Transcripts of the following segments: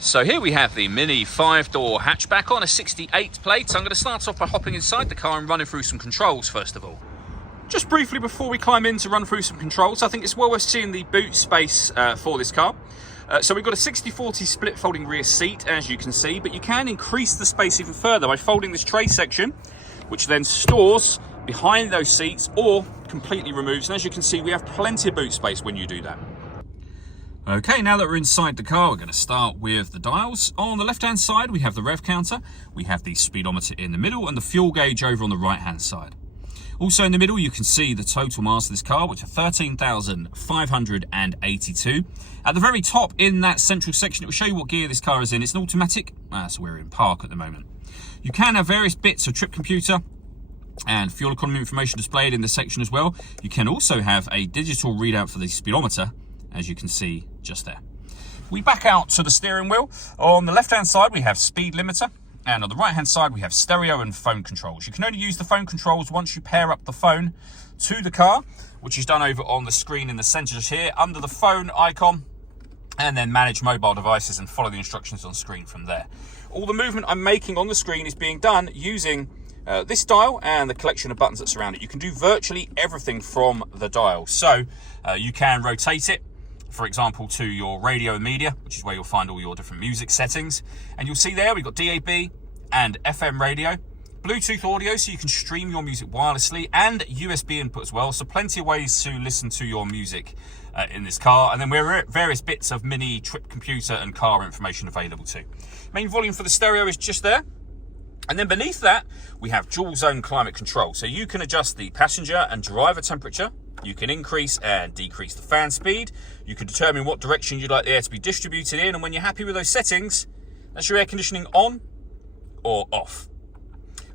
So here we have the Mini 5-door hatchback on a 68 plate. I'm going to start off by hopping inside the car and running through some controls first of all. Just briefly before we climb in to run through some controls, I think it's well worth seeing the boot space for this car. So we've got a 60/40 split folding rear seat, as you can see, but you can increase the space even further by folding this tray section, which then stores behind those seats or completely removes. And as you can see, we have plenty of boot space when you do that. Okay, now that we're inside the car, we're going to start with the dials. On the left-hand side, we have the rev counter, we have the speedometer in the middle, and the fuel gauge over on the right-hand side. Also in the middle, you can see the total miles of this car, which are 13,582. At the very top, in that central section, it will show you what gear this car is in. It's an automatic, so we're in park at the moment. You can have various bits of trip computer and fuel economy information displayed in this section as well. You can also have a digital readout for the speedometer, as you can see just there. We back out to the steering wheel. On the left hand side we have speed limiter, and on the right hand side we have stereo and phone controls. You can only use the phone controls once you pair up the phone to the car, which is done over on the screen in the center just here under the phone icon, and then manage mobile devices and follow the instructions on screen from there. All the movement I'm making on the screen is being done using this dial and the collection of buttons that surround it. You can do virtually everything from the dial. So you can rotate it, for example, to your radio and media, which is where you'll find all your different music settings. And you'll see there we've got DAB and FM radio, Bluetooth audio, so you can stream your music wirelessly, and USB input as well. So plenty of ways to listen to your music in this car. And then we're at various bits of mini trip computer and car information available too. Main volume for the stereo is just there. And then beneath that, we have dual zone climate control. So you can adjust the passenger and driver temperature. You can increase and decrease the fan speed. You can determine what direction you'd like the air to be distributed in. And when you're happy with those settings, that's your air conditioning on or off.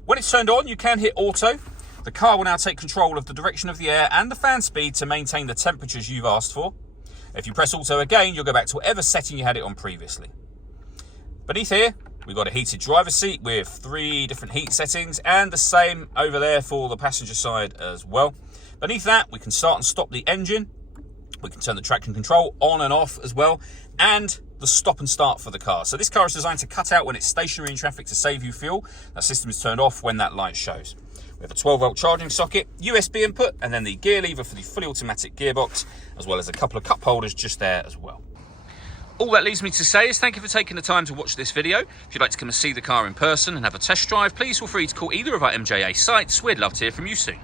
When it's turned on, you can hit auto. The car will now take control of the direction of the air and the fan speed to maintain the temperatures you've asked for. If you press auto again, you'll go back to whatever setting you had it on previously. Beneath here, we've got a heated driver's seat with 3 different heat settings, and the same over there for the passenger side as well. Beneath that, we can start and stop the engine. We can turn the traction control on and off as well, and the stop and start for the car. So this car is designed to cut out when it's stationary in traffic to save you fuel. That system is turned off when that light shows. We have a 12-volt charging socket, USB input, and then the gear lever for the fully automatic gearbox, as well as a couple of cup holders just there as well. All that leaves me to say is thank you for taking the time to watch this video. If you'd like to come and see the car in person and have a test drive, please feel free to call either of our MJA sites. We'd love to hear from you soon.